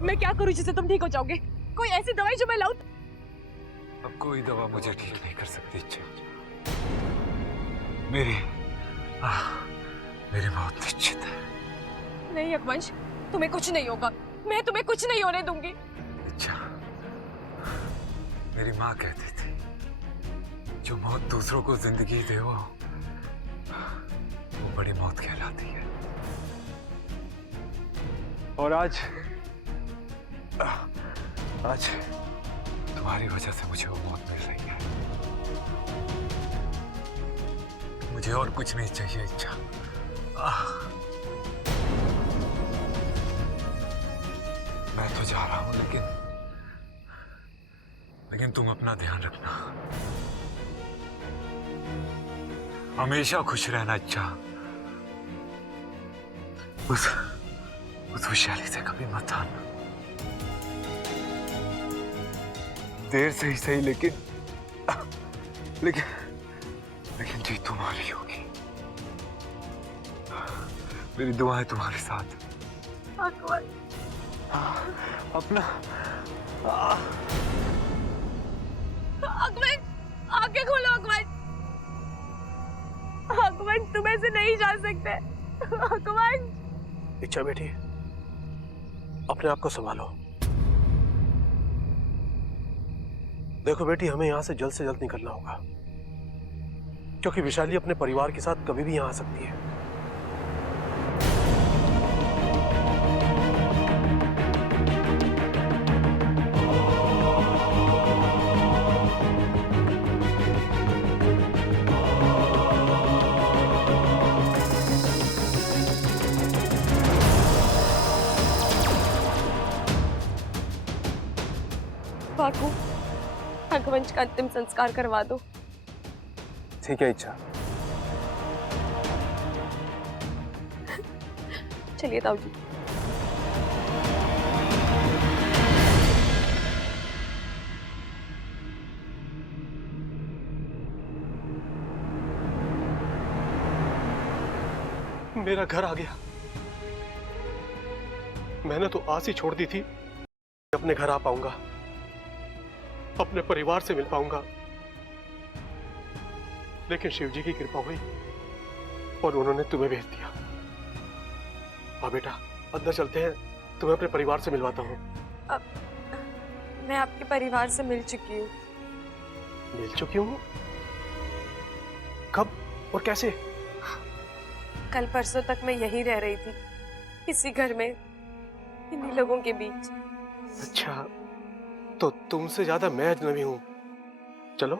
मैं क्या करूं जिससे तुम ठीक हो जाओगे? कोई ऐसी दवाई जो मैं लाऊं? अब कोई दवा मुझे ठीक नहीं कर सकती। इच्छा मेरी मौत निश्चित है। नहीं यज्ञवंश, तुम्हें कुछ नहीं होगा। मैं तुम्हें कुछ नहीं होने दूंगी। अच्छा, मेरी माँ कहती थी जो मौत दूसरों को जिंदगी दे वो बड़ी मौत कहलाती है। और आज तुम्हारी वजह से मुझे वो मौत मिल रही है। मुझे और कुछ नहीं चाहिए इच्छा। मैं तो जा रहा हूं, लेकिन तुम अपना ध्यान रखना। हमेशा खुश रहना। इच्छा उस वैशाली से कभी मत आना। देर से ही सही, लेकिन जीत तुम्हारी होगी। मेरी दुआएं तुम्हारे साथ। अपना अकबर, आंखें खोलो अकबर। अकबर, तुम ऐसे नहीं जा सकते। अकबर। इच्छा बेटी, अपने आप को संभालो। देखो बेटी, हमें यहां से जल्द निकलना होगा, क्योंकि वैशाली अपने परिवार के साथ कभी भी यहां आ सकती है। बाकू, यज्ञवंश का अंतिम संस्कार करवा दो। ठीक है इच्छा। चलिए ताऊ जी। मेरा घर आ गया। मैंने तो आस ही छोड़ दी थी अपने घर आ पाऊंगा, अपने परिवार से मिल पाऊंगा, लेकिन शिव जी की कृपा हुई और उन्होंने तुम्हें भेज दिया। हाँ बेटा, अंदर चलते हैं, तुम्हें अपने परिवार से मिलवाता हूँ। अब मैं आपके परिवार से मिल चुकी हूँ। मिल चुकी हूँ? कब और कैसे? कल परसों तक मैं यहीं रह रही थी, इसी घर में, इन्हीं लोगों के बीच। अच्छा, तो तुमसे ज्यादा मैं अजनबी हूँ। चलो,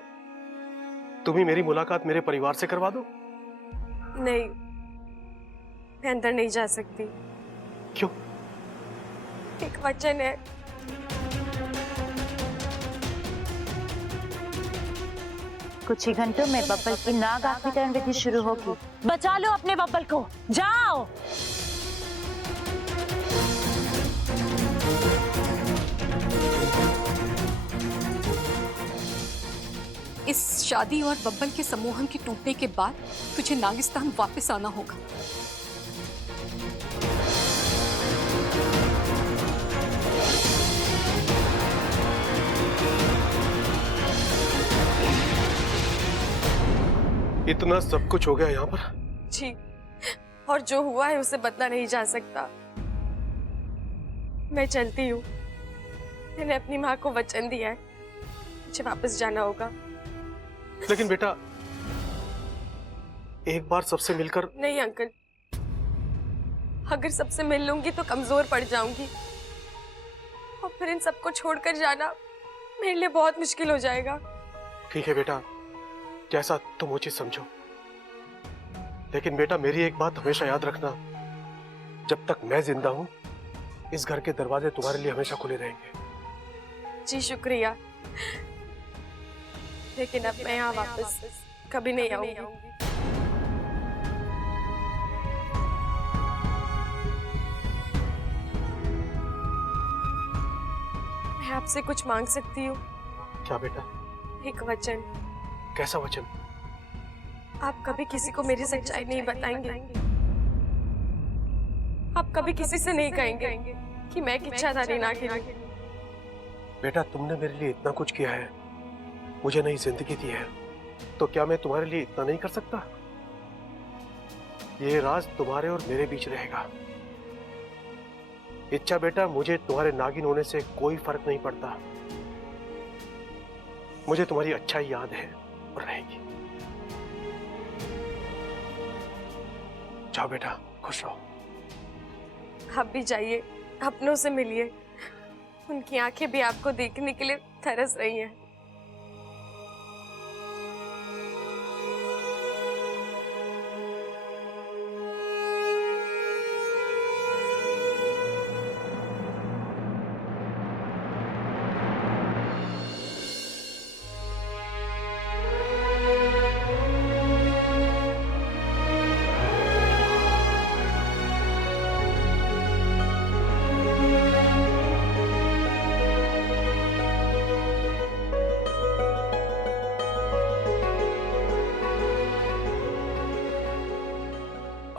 तुम ही मेरी मुलाकात मेरे परिवार से करवा दो। नहीं, मैं अंदर नहीं जा सकती। क्यों? एक वचन है। कुछ ही घंटों में बब्बल की नाग आखिरीकरण विधि शुरू होगी। बचा लो अपने बब्बल को, जाओ। इस शादी और बब्बल के सम्मोहन के टूटने के बाद तुझे नागिस्तान वापस आना होगा। इतना सब कुछ हो गया यहाँ पर? जी, और जो हुआ है उसे बदला नहीं जा सकता। मैं चलती हूँ। मैंने अपनी माँ को वचन दिया है, मुझे वापस जाना होगा। लेकिन बेटा, एक बार सबसे मिलकर। नहीं अंकल, अगर सबसे मिल लूंगी तो कमजोर पड़ जाऊंगी, और फिर इन सबको छोड़कर जाना मेरे लिए बहुत मुश्किल हो जाएगा। ठीक है बेटा, जैसा तुम उचित समझो, लेकिन बेटा मेरी एक बात हमेशा याद रखना, जब तक मैं जिंदा हूं इस घर के दरवाजे तुम्हारे लिए हमेशा खुले रहेंगे। जी शुक्रिया, लेकिन अब मैं यहाँ वापस कभी नहीं आऊंगी। मैं आपसे कुछ मांग सकती हूँ? क्या बेटा? एक वचन। कैसा वचन? आप कभी किसी को मेरी सच्चाई नहीं बताएंगे, आप कभी किसी से नहीं कहेंगे कि मैं एक इच्छाधारी नागिन हूँ। बेटा, तुमने मेरे लिए इतना कुछ किया है, मुझे नई जिंदगी दी है, तो क्या मैं तुम्हारे लिए इतना नहीं कर सकता? ये राज तुम्हारे और मेरे बीच रहेगा। इच्छा बेटा, मुझे तुम्हारे नागिन होने से कोई फर्क नहीं पड़ता। मुझे तुम्हारी अच्छाई याद है और रहेगी। जाओ बेटा, खुश रहो। आप भी जाइए, अपनों से मिलिए। उनकी आंखें भी आपको देखने के लिए तरस रही हैं।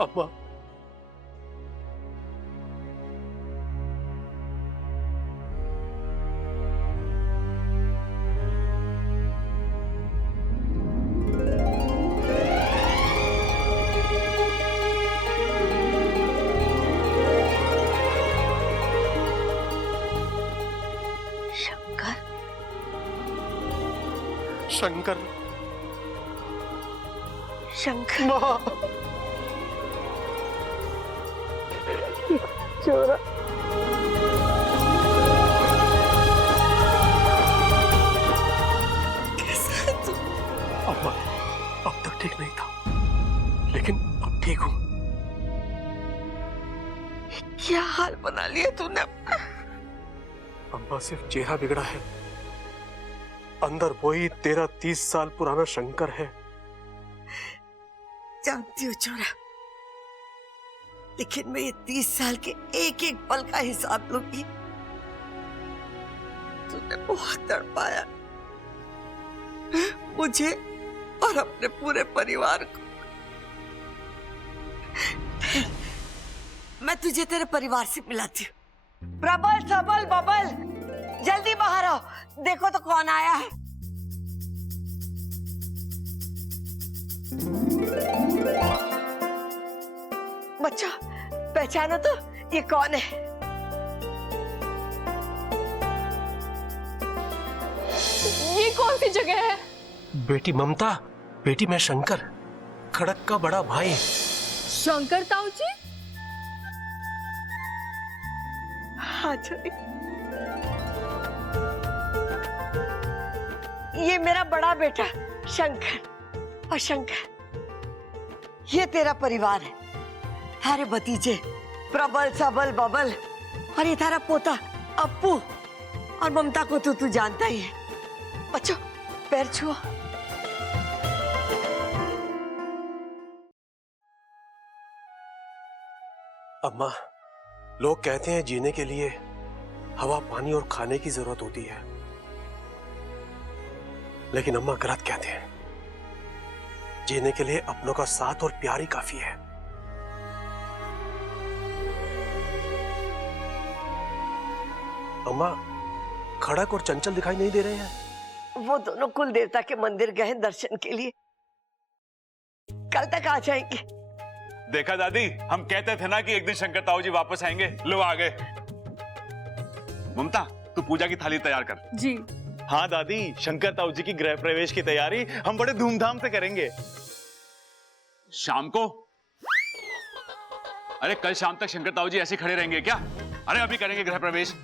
अम्मा, शंकर, शंकर, शंकर, माँ, चोरा। अम्मा, अब तक ठीक नहीं था, लेकिन अब ठीक हूं। क्या हाल बना लिया तूने? अम्मा, सिर्फ चेहरा बिगड़ा है, अंदर वही 13-30 साल पुराना शंकर है। जानती हूँ चोरा, लेकिन मैं ये 30 साल के एक एक पल का हिसाब लूंगी। तूने बहुत तड़पाया मुझे और अपने पूरे परिवार को। मैं तुझे तेरे परिवार से मिलाती हूँ। प्रबल, सबल, बबल, जल्दी बाहर आओ, देखो तो कौन आया है। बच्चा, पहचानो तो, ये कौन है? ये कौन सी जगह है? बेटी ममता, बेटी मैं शंकर, खड़क का बड़ा भाई। शंकर ताऊ जी? हाँ जी, ये मेरा बड़ा बेटा शंकर, और शंकर ये तेरा परिवार है। हमारे भतीजे प्रबल, सबल, बबल, और ये तारा पोता अप्पू, और ममता को तो तू जानता ही है। बच्चों, पैर छुओ। अम्मा, लोग कहते हैं जीने के लिए हवा, पानी और खाने की जरूरत होती है, लेकिन अम्मा गलत कहते हैं। जीने के लिए अपनों का साथ और प्यार ही काफी है। अम्मा, खड़क और चंचल दिखाई नहीं दे रहे हैं? वो दोनों कुल देवता के मंदिर गए दर्शन के लिए, कल तक आ जाएंगे। देखा दादी, हम कहते थे ना कि एक दिन शंकर ताऊ जी वापस आएंगे। लो आ गए। ममता, तू पूजा की थाली तैयार कर। जी। हाँ दादी, शंकर ताऊ जी की गृह प्रवेश की तैयारी हम बड़े धूमधाम से करेंगे। शाम को? अरे कल शाम तक शंकर ताऊ जी ऐसे खड़े रहेंगे क्या? अरे अभी करेंगे गृह प्रवेश।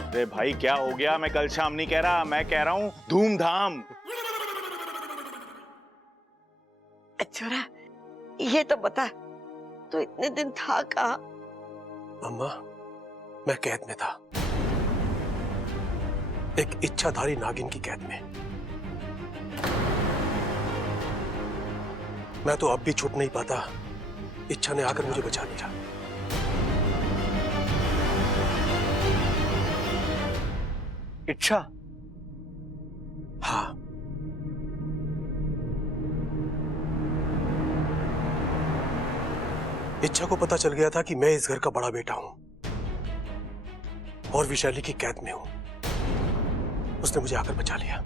अरे भाई, क्या हो गया? मैं कल शाम नहीं कह रहा, मैं कह रहा हूँ धूमधाम। छोरा, ये तो बता, तो इतने दिन था कहाँ? अम्मा, मैं कैद में था, एक इच्छाधारी नागिन की कैद में। मैं तो अब भी छूट नहीं पाता। इच्छा ने आकर मुझे बचा लिया। इच्छा? हाँ, इच्छा को पता चल गया था कि मैं इस घर का बड़ा बेटा हूं और विशाली की कैद में हूं। उसने मुझे आकर बचा लिया।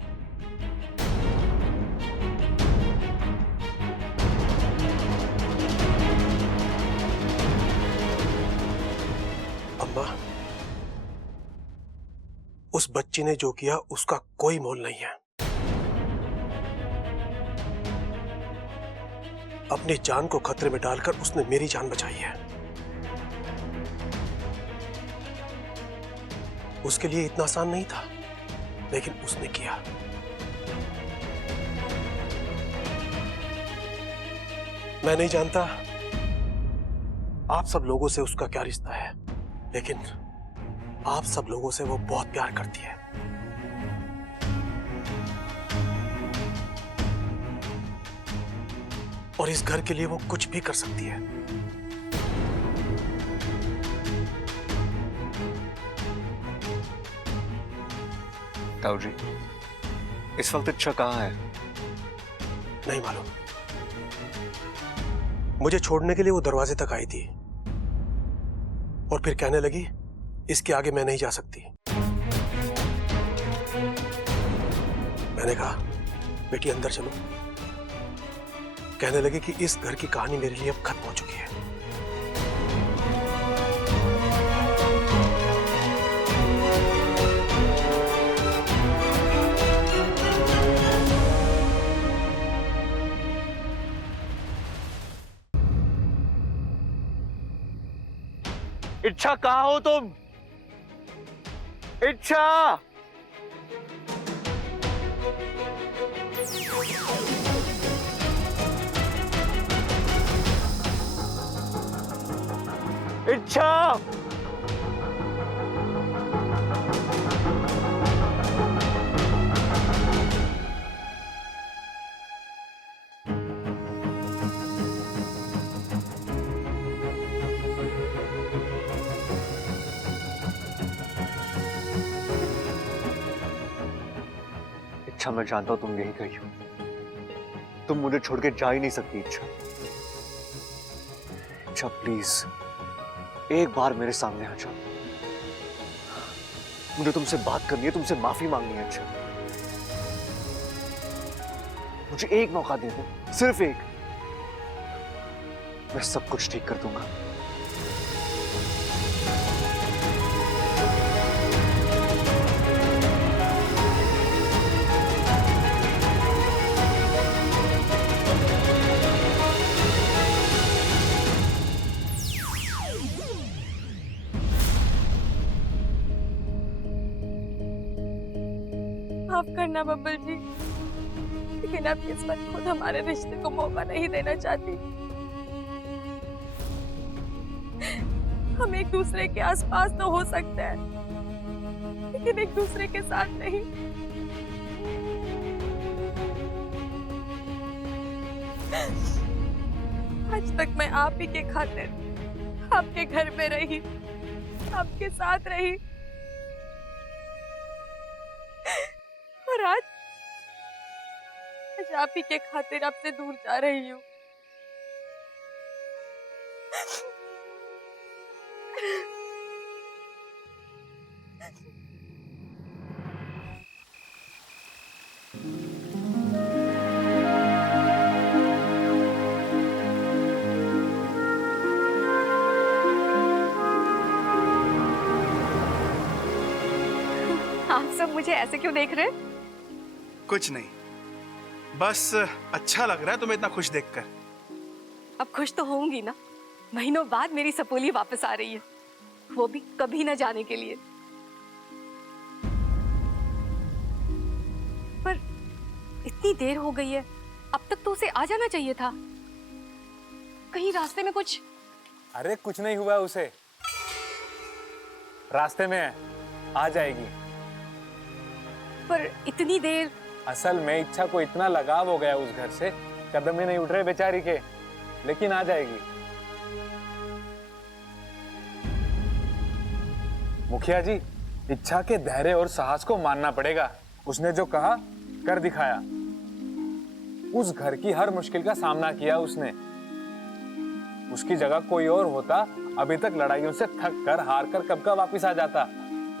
अम्मा, उस बच्ची ने जो किया उसका कोई मोल नहीं है। अपनी जान को खतरे में डालकर उसने मेरी जान बचाई है। उसके लिए इतना आसान नहीं था, लेकिन उसने किया। मैं नहीं जानता आप सब लोगों से उसका क्या रिश्ता है, लेकिन आप सब लोगों से वो बहुत प्यार करती है। और इस घर के लिए वो कुछ भी कर सकती है। ताऊ जी, इस वक्त इच्छा कहाँ है? नहीं मालूम। मुझे छोड़ने के लिए वो दरवाजे तक आई थी और फिर कहने लगी, इसके आगे मैं नहीं जा सकती। मैंने कहा, बेटी अंदर चलो। कहने लगी कि इस घर की कहानी मेरे लिए अब खत्म हो चुकी है। इच्छा कहाँ हो तुम? इच्छा! इच्छा! इच्छा, मैं जानता हूं तुम यही कही हो। तुम मुझे छोड़ के जा ही नहीं सकती इच्छा। इच्छा प्लीज एक बार मेरे सामने आ जाओ। मुझे तुमसे बात करनी है, तुमसे माफी मांगनी है इच्छा। मुझे एक मौका दे दो, सिर्फ एक। मैं सब कुछ ठीक कर दूंगा। माफ करना बब्बल जी, लेकिन अब किस्मत खुद हमारे रिश्ते को मौका नहीं देना चाहती। हम एक दूसरे के आसपास तो हो सकते हैं, लेकिन एक दूसरे के साथ नहीं। आज तक मैं आप ही के खातिर आपके घर में रही, आपके साथ रही, और आज आप ही के खातिर आपसे दूर जा रही हूँ। आप सब मुझे ऐसे क्यों देख रहे हैं? कुछ नहीं, बस अच्छा लग रहा है तुम्हें इतना खुश देखकर। अब खुश तो होंगी ना, महीनों बाद मेरी सपोली वापस आ रही है, वो भी कभी न जाने के लिए। पर इतनी देर हो गई है, अब तक तो उसे आ जाना चाहिए था। कहीं रास्ते में कुछ? अरे कुछ नहीं हुआ उसे, रास्ते में है, आ जाएगी। पर इतनी देर? असल में इच्छा को इतना लगाव हो गया उस घर से, कदम ही नहीं उठ रहे बेचारी के, लेकिन आ जाएगी। मुखिया जी, इच्छा के धैर्य और साहस को मानना पड़ेगा। उसने जो कहा कर दिखाया। उस घर की हर मुश्किल का सामना किया उसने। उसकी जगह कोई और होता अभी तक लड़ाइयों से थक कर हार कर कब का वापिस आ जाता,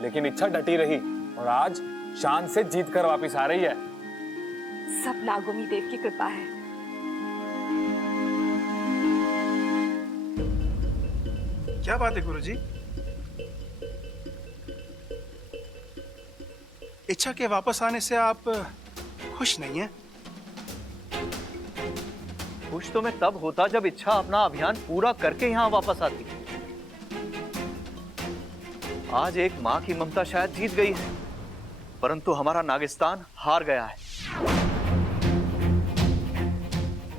लेकिन इच्छा डटी रही और आज शान से जीत कर वापिस आ रही है। सब नागोमी देव की कृपा है। क्या बात है गुरुजी? इच्छा के वापस आने से आप खुश नहीं हैं? खुश तो मैं तब होता जब इच्छा अपना अभियान पूरा करके यहाँ वापस आती। आज एक माँ की ममता शायद जीत गई है, परंतु हमारा नागिस्तान हार गया है।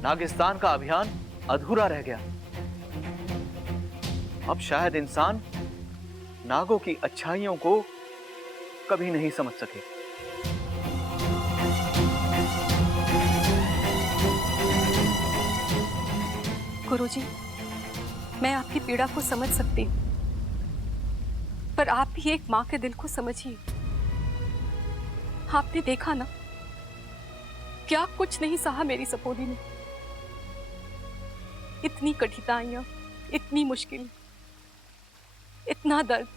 नागिस्तान का अभियान अधूरा रह गया। अब शायद इंसान नागों की अच्छाइयों को कभी नहीं समझ सके। गुरुजी, मैं आपकी पीड़ा को समझ सकती हूँ, पर आप भी एक माँ के दिल को समझिए। आपने देखा ना, क्या कुछ नहीं सहा मेरी सपोली ने। इतनी कठिनाइयां, इतनी मुश्किल, इतना दर्द,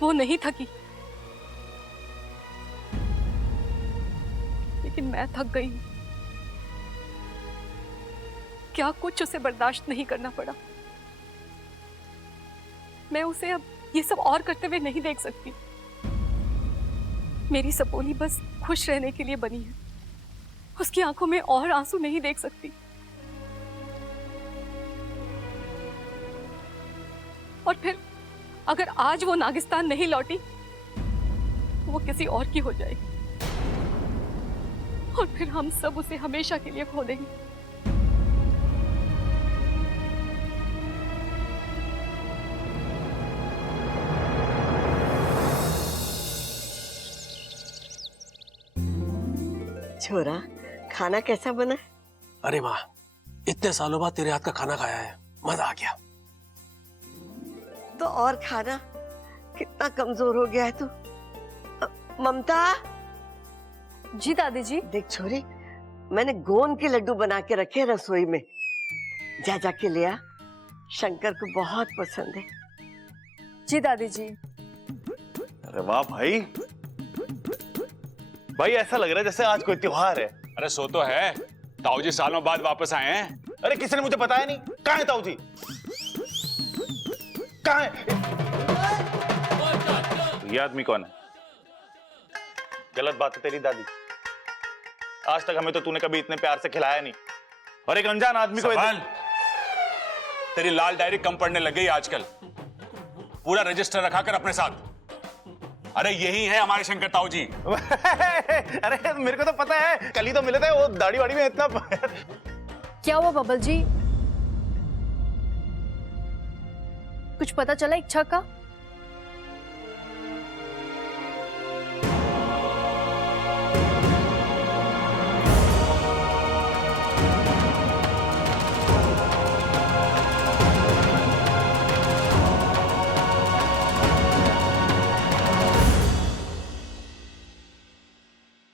वो नहीं थकी, लेकिन मैं थक गई हूं। क्या कुछ उसे बर्दाश्त नहीं करना पड़ा। मैं उसे अब ये सब और करते हुए नहीं देख सकती। मेरी सपोली बस खुश रहने के लिए बनी है। उसकी आंखों में और आंसू नहीं देख सकती। और फिर अगर आज वो नागिस्तान नहीं लौटी, वो किसी और की हो जाएगी और फिर हम सब उसे हमेशा के लिए खो देंगे। छोरा, खाना कैसा बना? अरे माँ, इतने सालों बाद तेरे हाथ का खाना खाया है, मजा आ गया। तो और खाना, कितना कमजोर हो गया है तू। ममता। जी दादी जी। देख छोरी, मैंने गोंद के लड्डू बना के रखे रसोई में, जा जाके ले आ। शंकर को बहुत पसंद है। जी दादी जी। अरे वाह भाई, भाई ऐसा लग रहा है जैसे आज कोई त्योहार है। अरे सो तो है, ताऊ जी सालों बाद वापस आए हैं। अरे किसी ने मुझे बताया नहीं, कहाँ है ताऊ जी? कहाँ है? ये आदमी कौन है? गलत बात है तेरी दादी। आज तक हमें तो तूने कभी इतने प्यार से खिलाया नहीं, और एक अनजान आदमी को तेरी लाल डायरी कम पढ़ने लग गई आजकल। पूरा रजिस्टर रखा कर अपने साथ। अरे यही है हमारे शंकर ताऊ जी। अरे मेरे को तो पता है, कल ही तो मिले थे। वो दाढ़ी वाड़ी में इतना क्या हुआ बबल जी? कुछ पता चला इच्छा का?